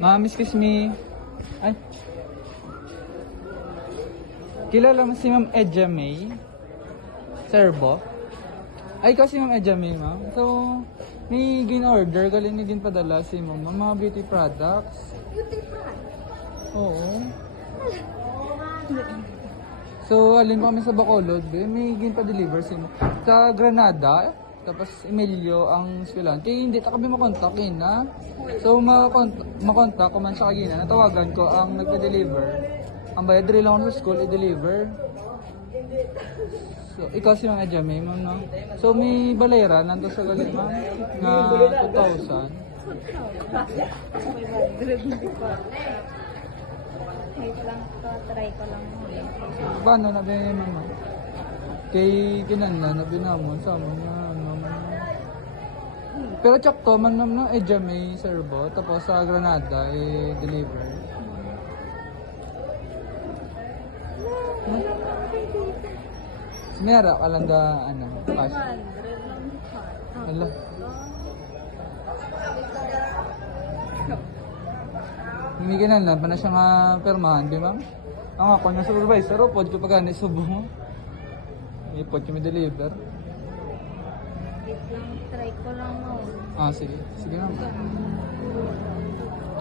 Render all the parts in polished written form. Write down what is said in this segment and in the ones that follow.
Ma'am, excuse me. Ay. Kilala mo si Ma'am Edja May? Serbo? Ay, kasi Ma'am Edja May, ma'am. So, may gin-order, galing na gin-padala si Ma'am, mga beauty products. Beauty products? Oo. So, alin mo kami sa Bacolod, may gin-pa-deliver si Ma'am. Sa Granada, tapos Emilio ang eskwelahan. Kaya hindi ta kami makontakin, ha? So, makontak ko man siya kagina. Natawagan ko ang nagpa-deliver. Ang bayad rin lang ako sa school, i-deliver. So, ikaw si Mang Edja May, ma'am, no? So, may balera, nando sa galing, ma'am, na 2,000. Wait lang to, try ko lang. Paano na ba yun, ma'am? Kay kinanda, na binamon, sa mo na, ma'am. Pero check to, man, ma'am, no? Edja May, serbo, tapos sa Granada, deliver. Sinera ka lang da, ano, cash. Ala. Hindi ka na pa na siya nga permahan, di ma'am? Ang ako na supervisor, o pod ko pag ganit subo mo. May pod ko may deliver. Wait lang, try ko lang mo. Ah, sige. Sige ma'am.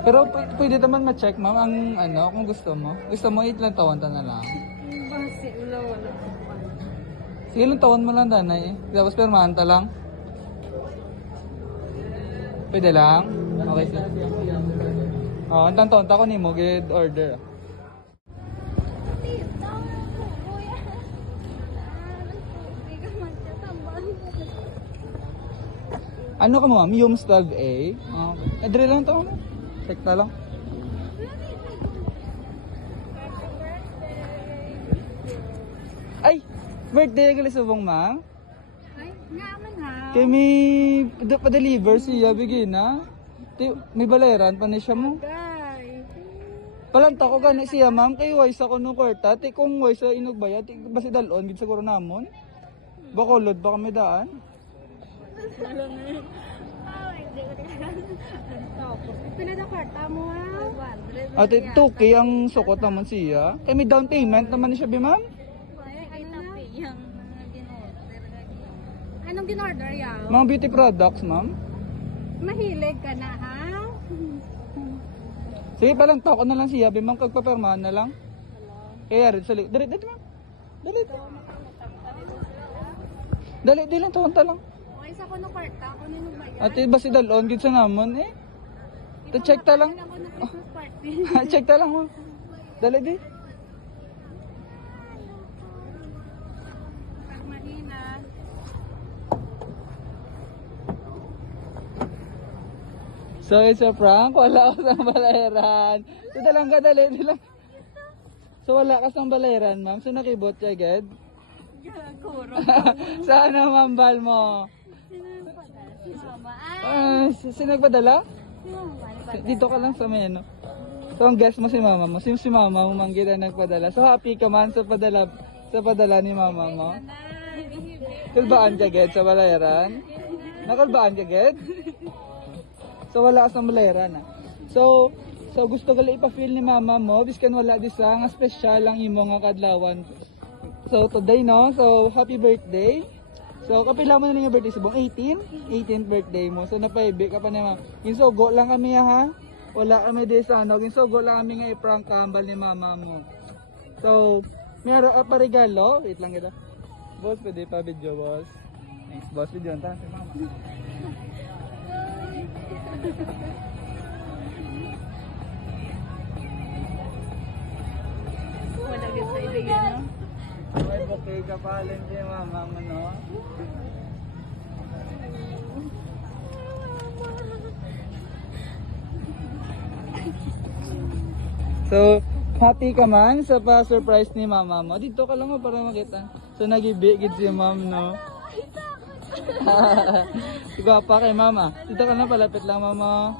Pero pwede naman ma-check ma'am ang ano, kung gusto mo. Gusto mo, 8 lang taon ta na lang. Base, wala. Sige lang taon mo lang danay. Tapos permahan ta lang. Pwede lang? Okay, sige. Oh, ang taon ta ko ni mo, get order. Ano ka mo ma'am? Yums 12A? Okay. Adre lang ito ma'am. Check na lang. Ay! Birthday ka subong ma'am? Ay, nga man ha. Kaya may pa-deliver siya, bigay na. May baleran pa na siya mo. Guys. Palanta ko gani siya ma'am, kay wise ako nung kwarta. Kung wise sa inugbaya, basi dalon, gid siguro namon. Bacolod ba kami daan? Pila na kwarta mo ha? At 2K ang sukot naman siya. Kaya may down payment naman siya, ma'am. Anong ginorder yaw? Mga beauty products, ma'am. Mahilig ka na ha? Sige, palanta ko na lang siya, ma'am. Kagpapermahan na lang. Kaya rin, sali. Dali, ma'am. Dali. Dali lang, tuwanta lang. Okay, sa kuno kwarta, kuno nung bayan. At basi dalon, gid sa namon eh. Check ta lang. Ako na Christmas party. Check ta lang, ma'am. Dali di. Pag mahina. So, it's a prank. Wala ako sa balahiran. So, dalang ka, dali lang. So, wala ka sa balahiran, ma'am. So, nakibot ka agad. Kuro. Saan ang mambal mo? Si Mama. Ay, Sino nagpadala? si Mama. Dito ka lang sa menu. So, ang guest mo si mama mo. Si mama mo manggit ang nagpadala. So, happy ka man sa padala ni mama mo. Kulbaan ka, Ged, sa balahiran? Nakulbaan ka, Ged? So, wala ka sa balahiran, ha? So, gusto ka lang ipa-feel ni mama mo. Biskan wala di sa nga special ang imo nga kadlawan. So, today, no? So, happy birthday. So, kapila mo na yung birthday subong 18th birthday mo. So, napaibi ka pa naman. Ginsugo lang kami, ha? Wala kami di sa ano. Ginsugo lang kami nga i-prank kambal ni mama mo. So, meron pa regalo. Wait lang kita. Boss, pwede pa video, boss. Thanks, boss. Video ta si mama. Wala gid sa ibigay, no? May bouquet ka pa rin si mama mo, no? So, happy ka man sa pa-surprise ni mama mo. Dito ka lang mo para makita. So, nagibigid si ma'am, no? Gwapa kay mama. Dito ka lang, palapit lang, mama.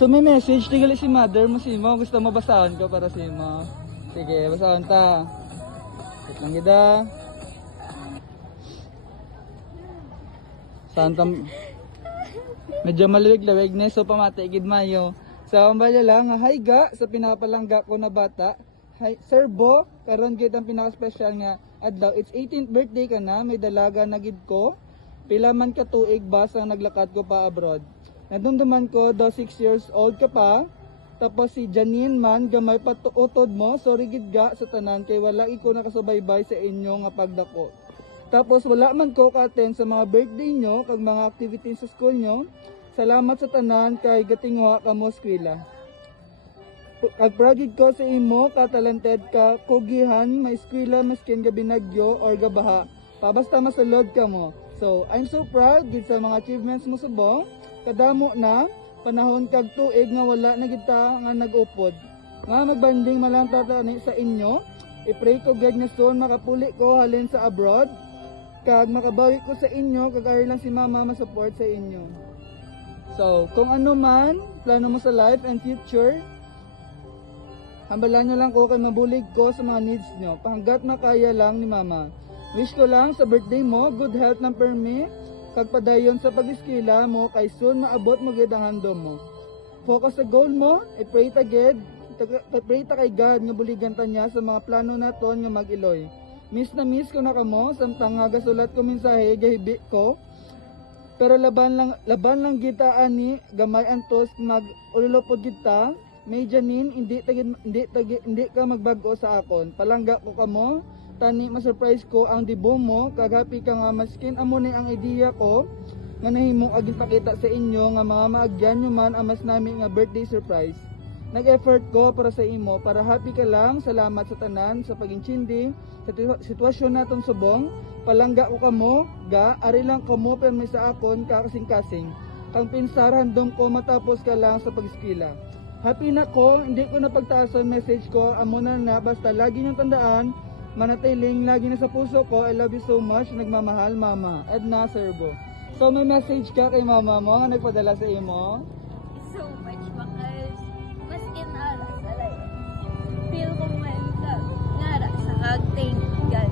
So, may message. Tigali si mother mo, si mo. Gusto mo basahan ko para si mo. Sige, basahan ta. Wait lang gida. Saan tam... Medyo maluwig-luwig na so pamatigid mayo. So ang bala lang, hi ga sa pinapalangga ko na bata. Hi, Sir Bo, karon gid ang pinaka-special nga adlaw. It's 18th birthday ka na, may dalaga na gid ko. Pila man ka tuig ba sa naglakad ko pa abroad. Nadumduman ko do 6 years old ka pa. Tapos si Janine man gamay pa tuotod mo. Sorry gid ga sa tanan kay wala iko nakasubaybay sa inyo nga pagdako. Tapos wala man ko ka-attend sa mga birthday nyo kag mga activities sa school nyo. Salamat sa tanan kay gatingwa ka mo eskwela. Kag pragid ko sa imo ka talented ka kugihan may eskwela maskin ga binagyo or gabaha. Pabasta masulod ka mo. So I'm so proud gid sa mga achievements mo subong. Kadamo na panahon kag tuig nga wala na kita nga nag-upod. Nga magbanding malang tatani sa inyo. I-pray ko gid nga soon makapuli ko halin sa abroad. Kag makabawi ko sa inyo kag ari lang si mama ma-support sa inyo. So, kung ano man plano mo sa life and future, hambalan nyo lang ko kay mabulig ko sa mga needs nyo. Pahanggat makaya lang ni mama. Wish ko lang sa birthday mo, good health ng permi, kag padayon sa pag-iskila mo, kay soon maabot mo gid ang handom mo. Focus sa goal mo, i-pray ta gid, pray ta kay God nga buligan ta niya sa mga plano naton nga mag-iloy. Miss na miss ko na kamo, samtang nga gasulat ko mensahe gahibi ko. Pero laban lang kita ani, gamay antos mag-ululopod kita. May Janine, hindi ka magbago sa akon. Palangga ko kamo, tani ma-surprise ko ang dibo mo, kagapi ka nga maskin amo ni ang ideya ko nga nahimong aging pakita sa inyo nga mga maagyan nyo man ang mas nami nga birthday surprise. Nag-effort ko para sa imo, para happy ka lang. Salamat sa tanan sa pag-inchindi sa sitwasyon naton subong. Palangga ko kamo, ga ari lang kamo pero may sa akon kakasing-kasing. Kang pinsar handom ko matapos ka lang sa pag-eskwela. Happy na ko, hindi ko na pagtaason message ko, amo na basta lagi niyong tandaan, manatiling lagi na sa puso ko. I love you so much, nagmamahal mama. Edna Serbo. So may message ka kay mama mo nga nagpadala sa imo? So much because maskin ara sa life. Feel ko man ka ngara sa kag-thank God.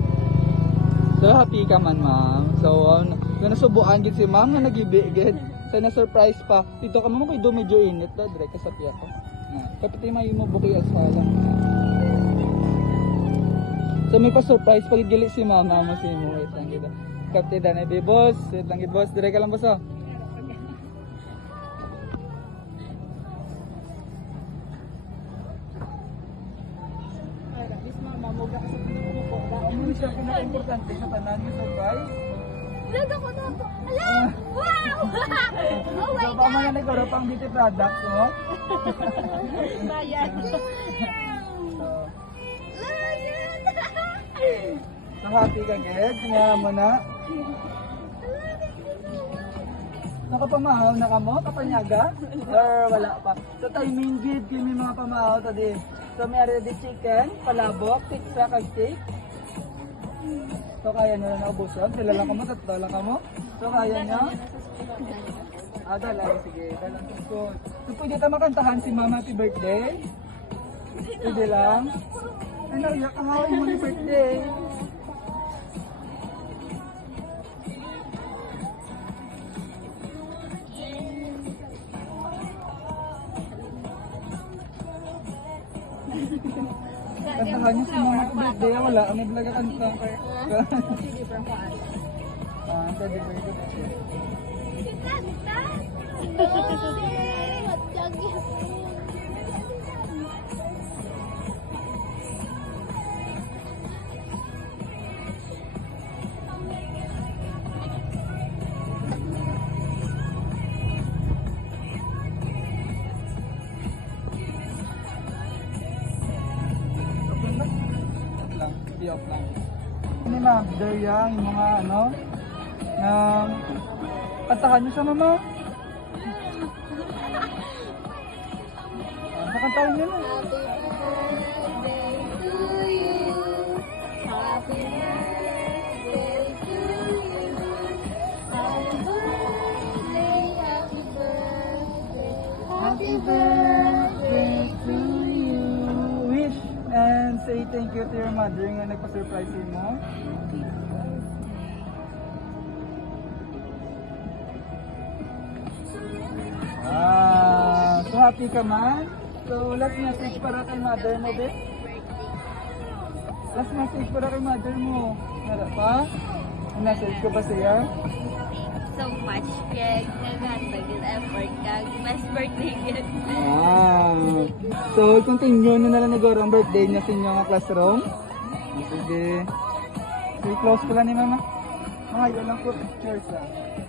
So happy ka man ma'am. So kung nasubuan gid si ma'am nga nagibigid. So na-surprise pa. Dito ka mo kay do medyo init da direk sa piya ko. Kapit may mo buki aswala. So may pa-surprise pag gili si mama mo si mo. Wait lang kita. Kapit da na boss. Wait lang gid boss. Direk ka lang boss oh. Ano siya pinaka-importante sa tanan mo surprise? Vlog ako na ako. Ala! Wow! Oh my So, paano na nagkaroon pang beauty products mo? Bayan. So, happy ka, Ged? Kaya mo na? Nakapamahaw na ka mo? Kapanyaga? Or wala pa? So, timing, Ged, kami mga pamahaw tadi. So, may ready chicken, palabok, pizza, kag steak. So, kaya nyo na naubusan? Sila lang ka mo? Tatlo lang ka mo? So, kaya nyo? Dalang, sige. Dalang tungkol. So, pwede tayo makantahan si Mama happy birthday? Pwede lang? Ano, yakahawin mo ni birthday. Kantahan niyo si Mama happy birthday. Wala, ano talaga kanta? Pwede birthday. Ini ma'am, Daria, yung mga ano, kantahan niyo sa mama. Nakantahan niyo na. Happy birthday to you. Happy birthday, happy birthday. Happy birthday to you. Wish and say thank you to your mother nga nagpa-surprise mo. happy ka man? So, last message para kay mother mo, be? Last message para kay mother mo. Nara pa? May message ko ba siya? So much, kaya nagandang effort ka. Best birthday yun. So, continue na lang nagoro ang birthday niya sa inyo nga classroom. Sige. Sige, close ko lang ni mama. Mga yun lang po pictures ah.